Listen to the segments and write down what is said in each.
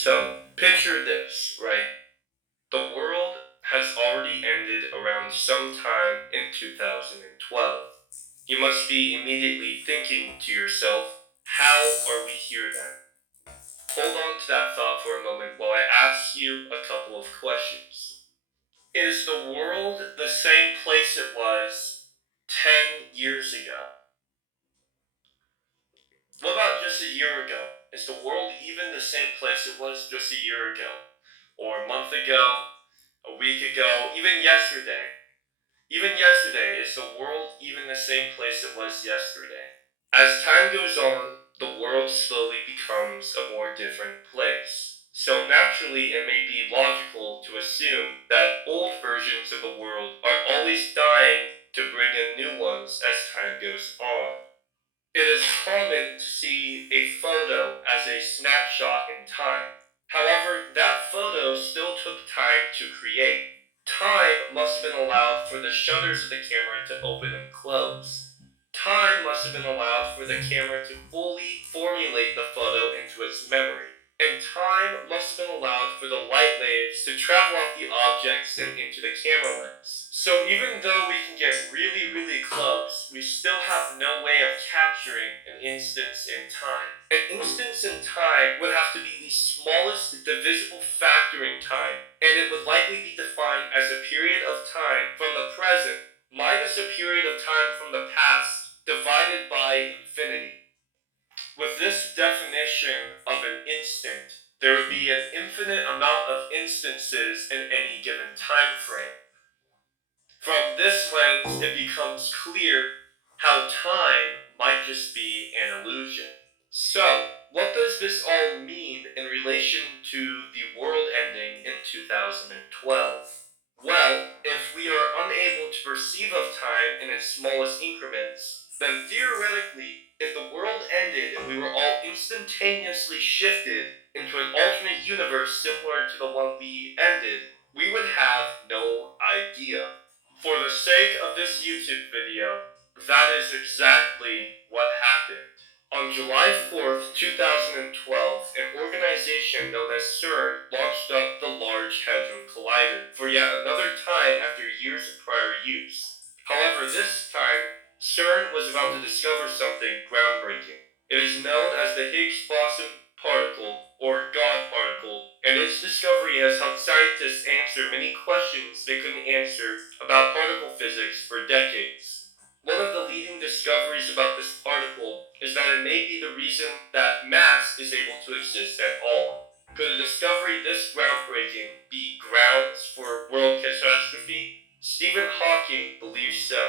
So, picture this, right? The world has already ended around sometime in 2012. You must be immediately thinking to yourself, how are we here then? Hold on to that thought for a moment while I ask you a couple of questions. Is the world the same place it was 10 years ago? What about just a year ago? Is the world even the same place it was just a year ago? Or a month ago? A week ago? Even yesterday? Even yesterday, is the world even the same place it was yesterday? As time goes on, the world slowly becomes a more different place. So naturally, it may be logical to assume that old versions of the world are always dying to bring in new ones as time goes on. It is common to see a photo as a snapshot in time. However, that photo still took time to create. Time must have been allowed for the shutters of the camera to open and close. Time must have been allowed for the camera to fully formulate the photo into its memory. And time must have been allowed for the light waves to travel off the objects and into the camera lens. So even though we can get really, really close, we still have no way of capturing an instance in time. An instance in time would have to be the smallest divisible factor in time, and it would likely be defined as a period of time from the present minus a period of time from the past divided by infinity. With this definition of an instant, there would be an infinite amount of instances in any given time frame. From this lens, it becomes clear how time might just be an illusion. So, what does this all mean in relation to the world ending in 2012? Well, if we are unable to perceive of time in its smallest increments, then theoretically, if the world ended and we were all instantaneously shifted into an alternate universe similar to the one we ended, we would have no idea. For the sake of this YouTube video, that is exactly what happened. On July 4th, 2012, an organization known as CERN launched up the Large Hadron Collider for yet another time after years of prior use. However, this time, CERN was about to discover something groundbreaking. It is known as the Higgs boson particle, or God particle, and its discovery has helped scientists answer many questions they couldn't answer about particle physics for decades. One of the leading discoveries about this particle is that it may be the reason that mass is able to exist at all. Could a discovery this groundbreaking be grounds for world catastrophe? Stephen Hawking believes so.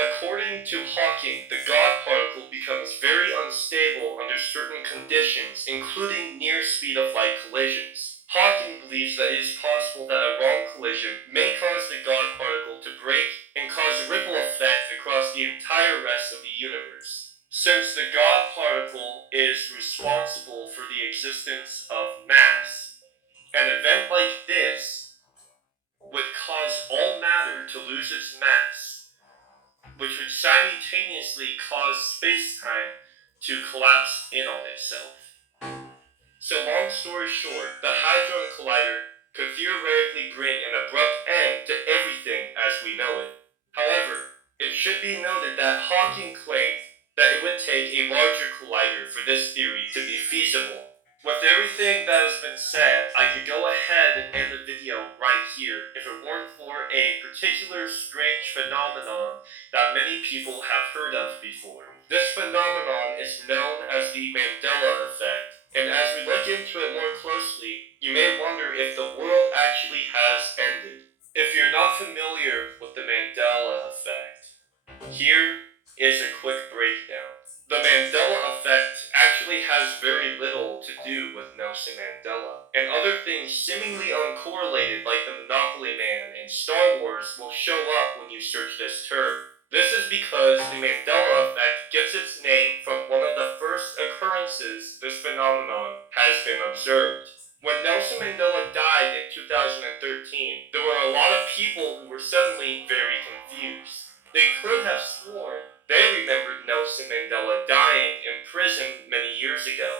According to Hawking, the God particle becomes very unstable under certain conditions, including near speed of light collisions. Hawking believes that it is possible that a wrong collision may cause the God particle to break and cause a ripple effect across the entire rest of the universe. Since the God particle is responsible for the existence of mass, an event like this would cause all matter to lose its mass, which would simultaneously cause space-time to collapse in on itself. So long story short, the Hadron Collider could theoretically bring an abrupt end to everything as we know it. However, it should be noted that Hawking claimed that it would take a larger collider for this theory to be feasible. With everything that has been said, I could go ahead and end the video right here if it weren't for a particular strange phenomenon that many people have heard of before. This phenomenon is known as the Mandela effect, and as we look into it more closely, you may wonder if the world actually has ended. If you're not familiar with the Mandela effect, here is a quick breakdown. The Mandela effect actually has very little to do with Nelson Mandela, and other things seemingly uncorrelated like the Monopoly Man and Star Wars will show up when you search this term. This is because the Mandela effect gets its name from one of the first occurrences this phenomenon has been observed. When Nelson Mandela died in 2013, there were a lot of people who were suddenly very confused. They could have sworn they remembered Nelson Mandela dying in prison many years ago.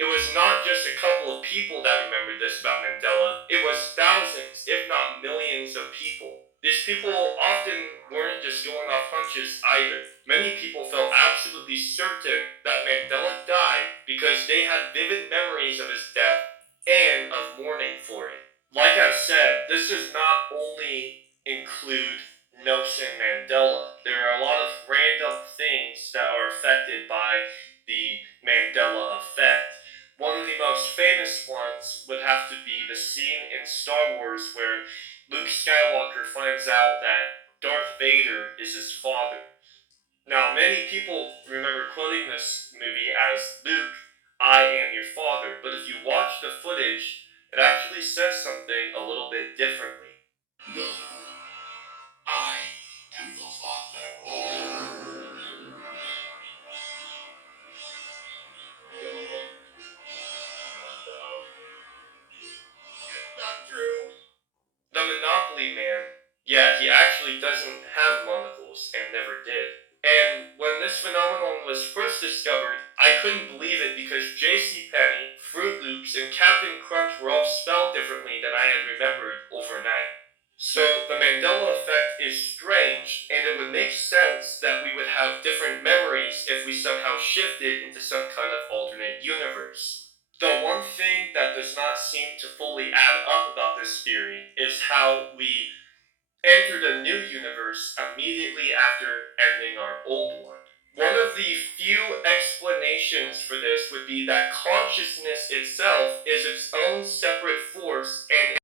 It was not just a couple of people that remembered this about Mandela, it was thousands, if not millions, of people. These people often weren't just going off hunches either. Many people felt absolutely certain that Mandela died because they had vivid memories of his death and of mourning for it. Like I said, this does not only include Nelson Mandela. There are a lot of random things that are affected by the Mandela effect. One of the most famous ones would have to be the scene in Star Wars where Luke Skywalker finds out that Darth Vader is his father. Now, many people remember quoting this movie as Luke, I am your father, but if you watch the footage, it actually says something a little bit differently. No, I am the father. Not true. The Monopoly Man, yeah, he actually doesn't have monocles and never did. And when this phenomenon was first discovered, I couldn't believe it because J.C. Penney, Fruit Loops, and Captain Crunch were all spelled differently than I had remembered overnight. So the Mandela effect is strange, and it would make sense that we would have different memories if we somehow shifted into some kind of alternate universe. The one thing that does not seem to fully add up about this theory is how we entered a new universe immediately after ending our old one. One of the few explanations for this would be that consciousness itself is its own separate force and